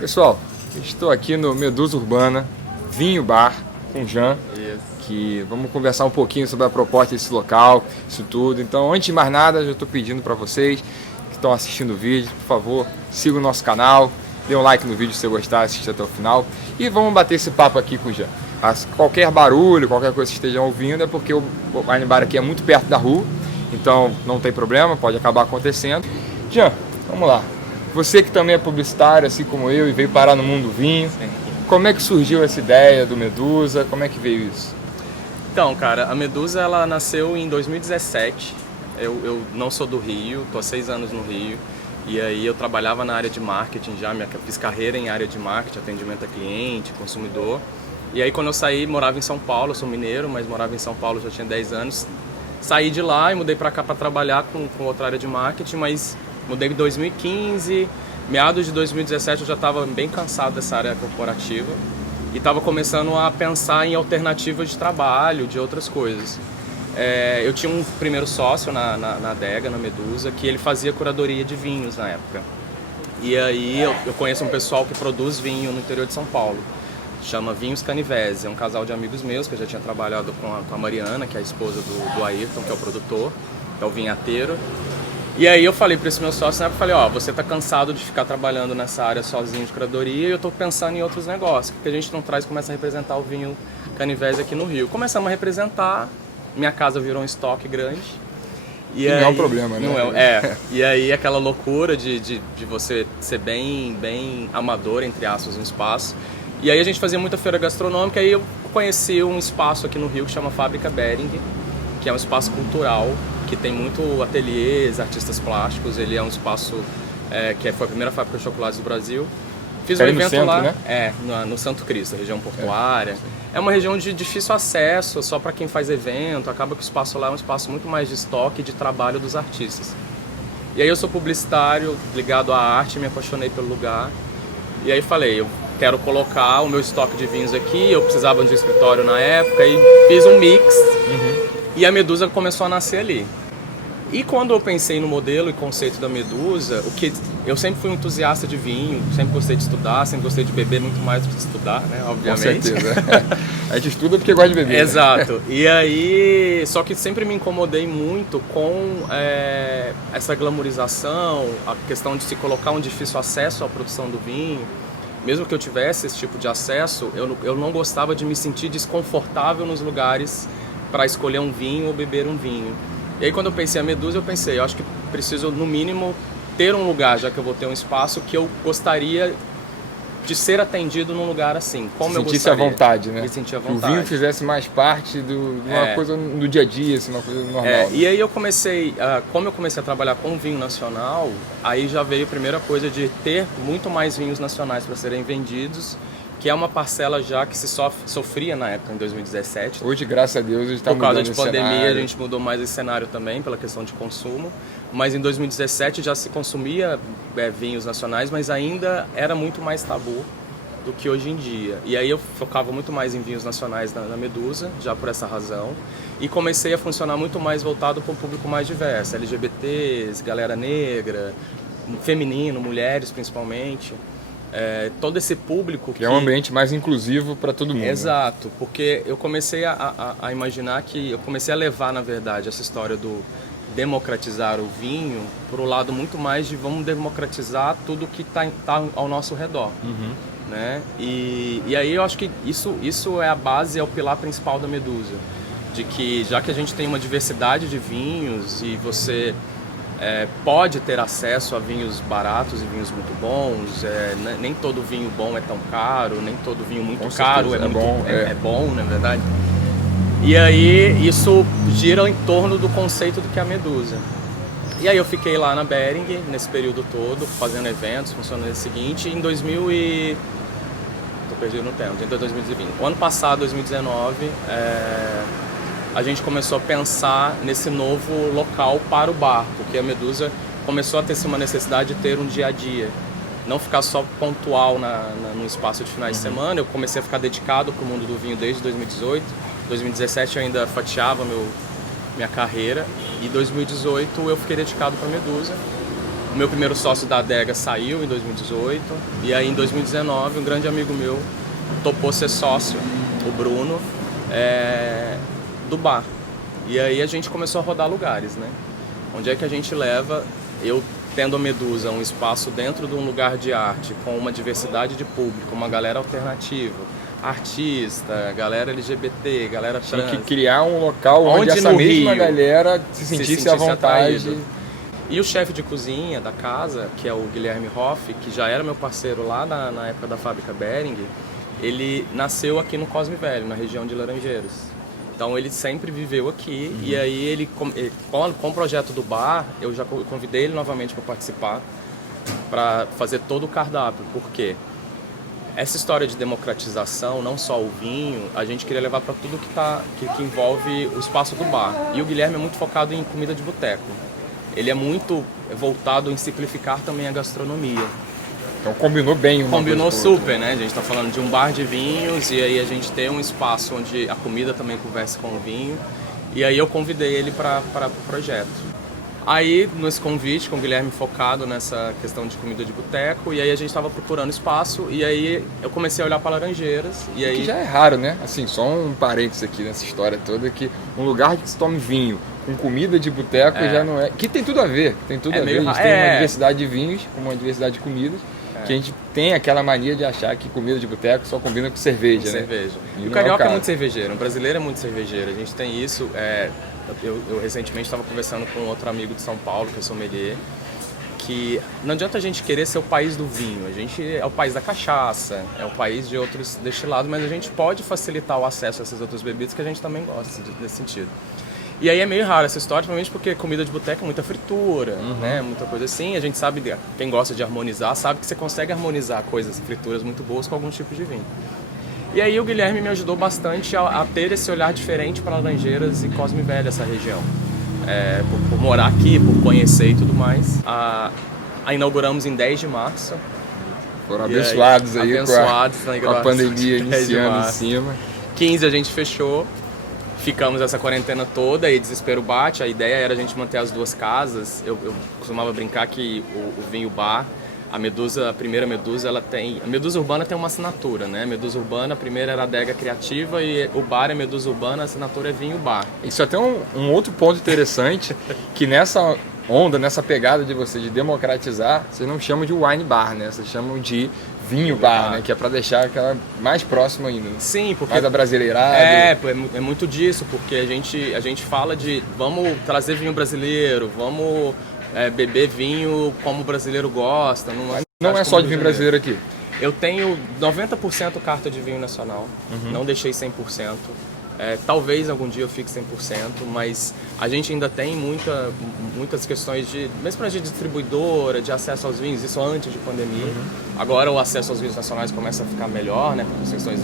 Pessoal, estou aqui no Medusa Urbana, Vinho Bar, com o Jean, que vamos conversar um pouquinho sobre a proposta desse local, isso tudo. Então, antes de mais nada, já estou pedindo para vocês que estão assistindo o vídeo, por favor, sigam o nosso canal, dê um like no vídeo se você gostar, assista até o final e vamos bater esse papo aqui com o Jean. Qualquer barulho, qualquer coisa que estejam ouvindo é porque o Wine Bar aqui é muito perto da rua, então não tem problema, pode acabar acontecendo. Jean, vamos lá. Você que também é publicitário, assim como eu, e veio parar no mundo do vinho, como é que surgiu essa ideia do Medusa? Como é que veio isso? Então, cara, a Medusa ela nasceu em 2017. Eu não sou do Rio, tô há 6 anos no Rio. E aí eu trabalhava na área de marketing já, fiz carreira em área de marketing, atendimento a cliente, consumidor. E aí quando eu saí, morava em São Paulo, eu sou mineiro, mas morava em São Paulo já tinha 10 anos. Saí de lá e mudei pra cá pra trabalhar com outra área de marketing, mas mudei em 2015, meados de 2017 eu já estava bem cansado dessa área corporativa e estava começando a pensar em alternativas de trabalho, de outras coisas. Eu tinha um primeiro sócio na adega, na Medusa, que ele fazia curadoria de vinhos na época. E aí eu conheço um pessoal que produz vinho no interior de São Paulo, chama Vinhos Canivese, é um casal de amigos meus que eu já tinha trabalhado com a Mariana, que é a esposa do Ayrton, que é o produtor, que é o vinhateiro. E aí eu falei para esse meu sócio, né, falei, você tá cansado de ficar trabalhando nessa área sozinho de curadoria e eu tô pensando em outros negócios, porque a gente não traz, começa a representar o vinho Canivese aqui no Rio. Começamos a representar, minha casa virou um estoque grande. E aí, não é um problema, né? Não e aí aquela loucura de você ser bem amador, entre aspas, no espaço. E aí a gente fazia muita feira gastronômica e aí eu conheci um espaço aqui no Rio que chama Fábrica Bering, que é um espaço cultural, que tem muito ateliês, artistas plásticos. Ele é um espaço que foi a primeira fábrica de chocolates do Brasil. Fiz um evento centro, lá, né? no Santo Cristo, região portuária. É uma região de difícil acesso, só para quem faz evento. Acaba que o espaço lá é um espaço muito mais de estoque e de trabalho dos artistas. E aí eu sou publicitário, ligado à arte, me apaixonei pelo lugar. E aí falei, eu quero colocar o meu estoque de vinhos aqui. Eu precisava de um escritório na época e fiz um mix. E a Medusa começou a nascer ali. E quando eu pensei no modelo e conceito da Medusa, eu sempre fui um entusiasta de vinho, sempre gostei de estudar, sempre gostei de beber muito mais do que de estudar, né? Obviamente. Com certeza. A gente estuda porque gosta de beber. Exato. Né? E aí, só que sempre me incomodei muito com essa glamorização, a questão de se colocar um difícil acesso à produção do vinho. Mesmo que eu tivesse esse tipo de acesso, eu não gostava de me sentir desconfortável nos lugares para escolher um vinho ou beber um vinho. E aí quando eu pensei a Medusa, eu acho que preciso no mínimo ter um lugar, já que eu vou ter um espaço que eu gostaria de ser atendido num lugar assim, como eu gostaria. Sentisse à vontade, né? Me sentir à que vontade. o vinho fizesse mais parte de uma coisa do dia a dia, assim, uma coisa normal. Né? E aí eu comecei, como eu comecei a trabalhar com vinho nacional, aí já veio a primeira coisa de ter muito mais vinhos nacionais para serem vendidos, que é uma parcela já que se sofria na época, em 2017. Hoje, graças a Deus, a gente está mudando. Por causa de pandemia, cenário. a gente mudou mais esse cenário também, pela questão de consumo. Mas em 2017 já se consumia vinhos nacionais, mas ainda era muito mais tabu do que hoje em dia. E aí eu focava muito mais em vinhos nacionais na Medusa, já por essa razão. E comecei a funcionar muito mais voltado para um público mais diverso, LGBTs, galera negra, feminino, mulheres principalmente. Todo esse público que é um ambiente mais inclusivo para todo mundo. Exato, né? Porque eu comecei a imaginar que eu comecei a levar, na verdade, essa história do democratizar o vinho para o lado muito mais de vamos democratizar tudo que tá ao nosso redor, né? E aí eu acho que isso é a base, é o pilar principal da Medusa, de que já que a gente tem uma diversidade de vinhos e você pode ter acesso a vinhos baratos e vinhos muito bons. Nem todo vinho bom é tão caro, nem todo vinho muito caro é bom, na verdade. E aí isso gira em torno do conceito do que é a Medusa. E aí eu fiquei lá na Bering nesse período todo, fazendo eventos, funcionando no seguinte. Em 2000 e... tô perdido no tempo, em 2020. O ano passado, 2019, a gente começou a pensar nesse novo local para o bar, porque a Medusa começou a ter uma necessidade de ter um dia a dia, não ficar só pontual no espaço de finais de semana. Eu comecei a ficar dedicado para o mundo do vinho desde 2018, 2017 eu ainda fatiava minha carreira, e em 2018 eu fiquei dedicado para a Medusa. O meu primeiro sócio da adega saiu em 2018 e aí em 2019 um grande amigo meu topou ser sócio, o Bruno, do bar. E aí a gente começou a rodar lugares, né? Onde é que a gente leva, eu tendo a Medusa um espaço dentro de um lugar de arte com uma diversidade de público, uma galera alternativa, artista, galera LGBT, galera trans. Tinha que criar um local onde essa mesma galera se sentisse à vontade. Atraído. E o chefe de cozinha da casa, que é o Guilherme Hoff, que já era meu parceiro lá na época da fábrica Bering, ele nasceu aqui no Cosme Velho, na região de Laranjeiras. Então ele sempre viveu aqui e aí ele com o projeto do bar, eu já convidei ele novamente para participar, para fazer todo o cardápio. Por quê? Essa história de democratização, não só o vinho, a gente queria levar para tudo que envolve o espaço do bar. E o Guilherme é muito focado em comida de boteco. Ele é muito voltado em simplificar também a gastronomia. Então combinou bem uma Combinou super, né? A gente está falando de um bar de vinhos e aí a gente tem um espaço onde a comida também conversa com o vinho. E aí eu convidei ele para o projeto. Aí, nesse convite, com o Guilherme focado nessa questão de comida de boteco, e aí a gente estava procurando espaço, e aí eu comecei a olhar para Laranjeiras, e aí... Que já é raro, né? Assim, só um parênteses aqui nessa história toda, que um lugar que se tome vinho com comida de boteco já não é... Que tem tudo a ver, tem tudo a ver. A gente tem uma diversidade de vinhos, uma diversidade de comidas, que a gente tem aquela mania de achar que comida de boteco só combina com cerveja, né? Cerveja. E o carioca é muito cervejeiro, o brasileiro é muito cervejeiro, a gente tem isso... Eu recentemente estava conversando com outro amigo de São Paulo, que é sommelier, que não adianta a gente querer ser o país do vinho, a gente é o país da cachaça, é o país de outros destilados, mas a gente pode facilitar o acesso a essas outras bebidas que a gente também gosta nesse sentido. E aí é meio raro essa história, principalmente porque comida de boteco é muita fritura, né? Muita coisa assim. A gente sabe, quem gosta de harmonizar, sabe que você consegue harmonizar coisas, frituras muito boas com algum tipo de vinho. E aí o Guilherme me ajudou bastante a ter esse olhar diferente para Laranjeiras e Cosme Velho, essa região. Por morar aqui, por conhecer e tudo mais. A inauguramos em 10 de março. Foram abençoados aí com a pandemia iniciando em cima. 15 a gente fechou. Ficamos essa quarentena toda e desespero bate. A ideia era a gente manter as duas casas. Eu costumava brincar que o vinho bar, a Medusa, a primeira Medusa, ela tem... A Medusa Urbana tem uma assinatura, né? A Medusa Urbana, a primeira era a adega criativa e o bar é Medusa Urbana, a assinatura é vinho bar. Isso até um outro ponto interessante, que nessa onda, nessa pegada de você de democratizar, vocês não chamam de wine bar, né? Vocês chamam de vinho bar, né? Que é para deixar aquela mais próxima ainda. Né? Sim, porque... Mais abrasileirado. É muito disso, porque a gente fala de vamos trazer vinho brasileiro, vamos... beber vinho como o brasileiro gosta. Não é só de vinho brasileiro aqui? Eu tenho 90% carta de vinho nacional, não deixei 100%. Talvez algum dia eu fique 100%, mas a gente ainda tem muitas questões mesmo de distribuidora, de acesso aos vinhos, isso antes de pandemia. Agora o acesso aos vinhos nacionais começa a ficar melhor, né, por questões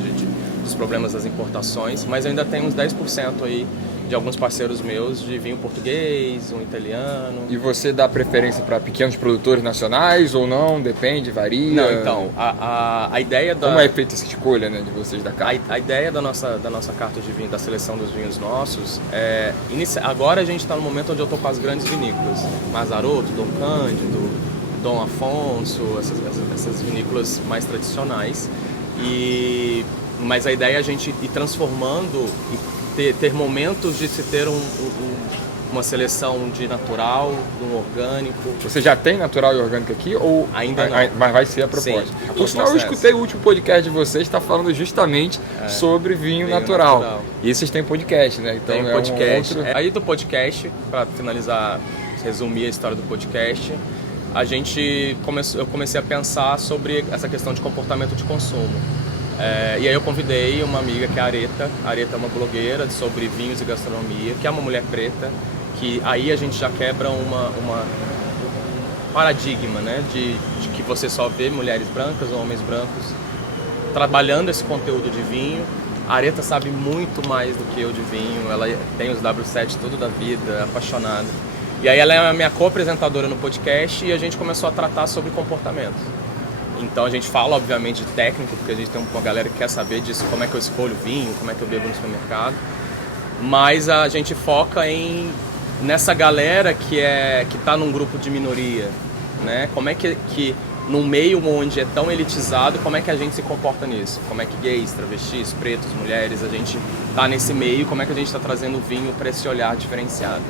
dos problemas das importações, mas eu ainda tenho uns 10% aí de alguns parceiros meus de vinho português, um italiano. E você dá preferência para pequenos produtores nacionais ou não? Depende, varia? Não, então, a ideia da... Como é feita essa escolha, né, de vocês da carta? A ideia da nossa carta de vinho, da seleção dos vinhos nossos, agora a gente está no momento onde eu estou com as grandes vinícolas. Mazarotto, Dom Cândido, Dom Afonso, essas vinícolas mais tradicionais. Mas a ideia é a gente ir transformando... Ter momentos de se ter uma seleção de natural, de um orgânico. Você já tem natural e orgânico aqui? Ou ainda não? Mas vai ser a proposta. Sim, Por sinal, eu escutei o último podcast de vocês, está falando justamente sobre vinho natural. E vocês têm podcast, né? Então tem podcast. Aí do podcast, para finalizar, resumir a história do podcast, eu comecei a pensar sobre essa questão de comportamento de consumo. E aí eu convidei uma amiga que é a Areta. A Areta é uma blogueira sobre vinhos e gastronomia, que é uma mulher preta, que aí a gente já quebra um paradigma, né, de que você só vê mulheres brancas ou homens brancos trabalhando esse conteúdo de vinho. A Areta sabe muito mais do que eu de vinho, ela tem os W7 tudo da vida, é apaixonada. E aí ela é a minha co-apresentadora no podcast e a gente começou a tratar sobre comportamento. Então a gente fala, obviamente, de técnica, porque a gente tem uma galera que quer saber disso, como é que eu escolho vinho, como é que eu bebo no supermercado. Mas a gente foca nessa galera que está num grupo de minoria, né? Como é que num meio onde é tão elitizado, como é que a gente se comporta nisso? Como é que gays, travestis, pretos, mulheres, a gente tá nesse meio, como é que a gente está trazendo o vinho para esse olhar diferenciado?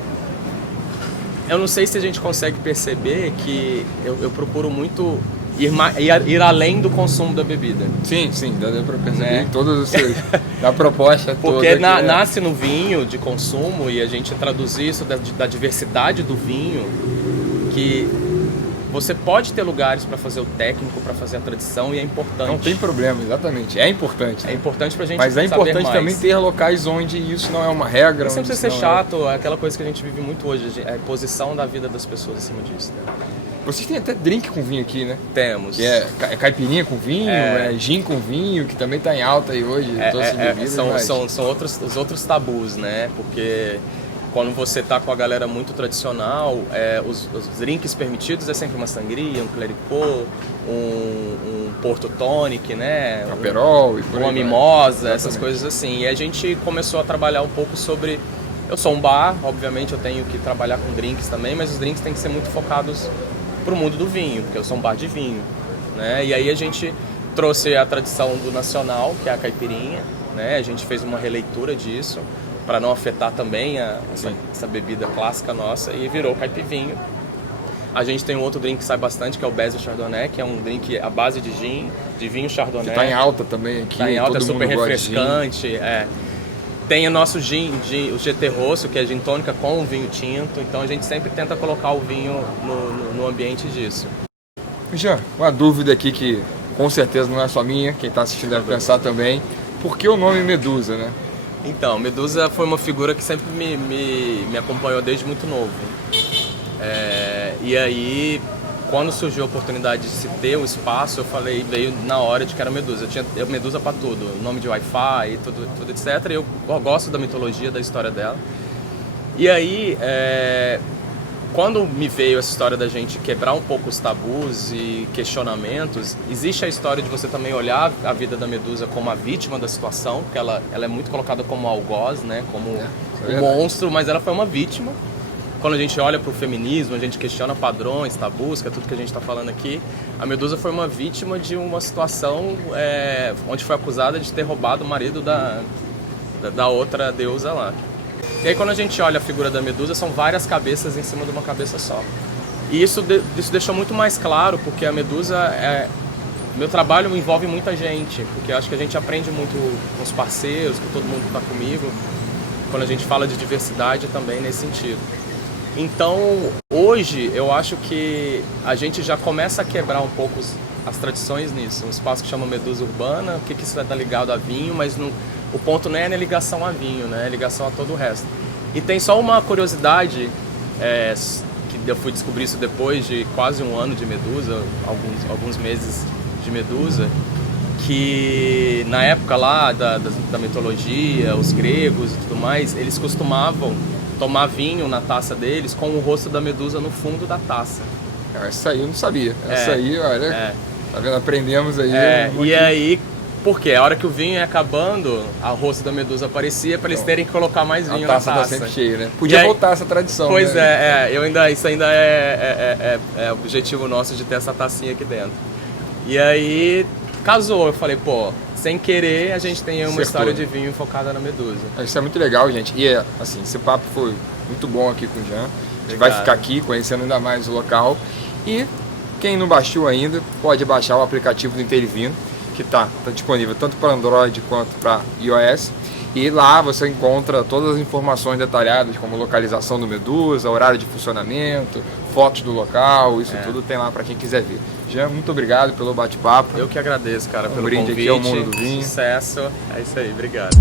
Eu não sei se a gente consegue perceber que eu procuro muito ir além do consumo da bebida. Sim, dá pra perceber em todos os seus, da proposta toda. Porque nasce no vinho de consumo e a gente traduzir isso da diversidade do vinho, que você pode ter lugares para fazer o técnico, para fazer a tradição, e é importante. Não tem problema, exatamente. É importante. Né? É importante pra gente Mas é importante mais. também ter locais onde isso não é uma regra. Não precisa ser chato, é aquela coisa que a gente vive muito hoje, é a posição da vida das pessoas acima disso. Né? Vocês têm até drink com vinho aqui, né? Temos. Que é caipirinha com vinho, gin com vinho, que também tá em alta aí hoje. São os outros tabus, né? Porque quando você tá com a galera muito tradicional, os drinks permitidos é sempre uma sangria, um clericot, um porto tonic, né? Um aperol, uma mimosa, essas coisas assim. E a gente começou a trabalhar um pouco sobre... Eu sou um bar, obviamente eu tenho que trabalhar com drinks também, mas os drinks têm que ser muito focados pro mundo do vinho, porque eu sou um bar de vinho, né? E aí a gente trouxe a tradição do nacional, que é a caipirinha, né? A gente fez uma releitura disso, para não afetar também essa bebida clássica nossa, e virou caipivinho. A gente tem um outro drink que sai bastante, que é o Beze Chardonnay, que é um drink à base de gin, de vinho Chardonnay. Que tá em alta também aqui. Tá em alta, é super refrescante. Tem o nosso gin, o GT Rosso, que é gin tônica com vinho tinto. Então a gente sempre tenta colocar o vinho no ambiente disso. Jean, uma dúvida aqui que com certeza não é só minha, quem está assistindo deve pensar também. Por que o nome Medusa, né? Então, Medusa foi uma figura que sempre me acompanhou desde muito novo. E aí, quando surgiu a oportunidade de se ter o espaço, eu falei, veio na hora de que era Medusa. Eu tinha Medusa para tudo, nome de Wi-Fi, tudo etc. E eu gosto da mitologia, da história dela. E aí, quando me veio essa história da gente quebrar um pouco os tabus e questionamentos, existe a história de você também olhar a vida da Medusa como a vítima da situação, porque ela é muito colocada como algoz, né? Como um monstro, mas ela foi uma vítima. Quando a gente olha para o feminismo, a gente questiona padrões, tabus, que é tudo que a gente está falando aqui, a Medusa foi uma vítima de uma situação onde foi acusada de ter roubado o marido da outra deusa lá. E aí quando a gente olha a figura da Medusa, são várias cabeças em cima de uma cabeça só. E isso deixou muito mais claro, porque a Medusa meu trabalho envolve muita gente, porque eu acho que a gente aprende muito com os parceiros, com todo mundo que está comigo, quando a gente fala de diversidade também nesse sentido. Então, hoje, eu acho que a gente já começa a quebrar um pouco as tradições nisso. Um espaço que chama Medusa Urbana, o que isso está ligado a vinho, mas o ponto não é a ligação a vinho, né? É ligação a todo o resto. E tem só uma curiosidade, que eu fui descobrir isso depois de quase um ano de Medusa, alguns meses de Medusa, que na época lá da mitologia, os gregos e tudo mais, eles costumavam tomar vinho na taça deles com o rosto da Medusa no fundo da taça. Essa aí eu não sabia. Essa aí, olha, tá vendo? Aprendemos aí. E aí, por quê? A hora que o vinho ia acabando, o rosto da Medusa aparecia para eles terem que colocar mais vinho na taça. A taça tá sempre cheia, né? Podia voltar essa tradição. Pois né? Isso ainda é objetivo nosso de ter essa tacinha aqui dentro. E aí, casou. Eu falei, sem querer, a gente tem uma história de vinho focada na Medusa. Isso é muito legal, gente. E assim, esse papo foi muito bom aqui com o Jean. A gente vai ficar aqui conhecendo ainda mais o local. E quem não baixou ainda, pode baixar o aplicativo do Intervino, que tá disponível tanto para Android quanto para iOS. E lá você encontra todas as informações detalhadas, como localização do Medusa, horário de funcionamento, fotos do local, isso tudo tem lá para quem quiser ver. Jean, muito obrigado pelo bate-papo. Eu que agradeço, cara, pelo brinde convite. Aqui ao Mundo do Vinho. Sucesso. É isso aí, obrigado.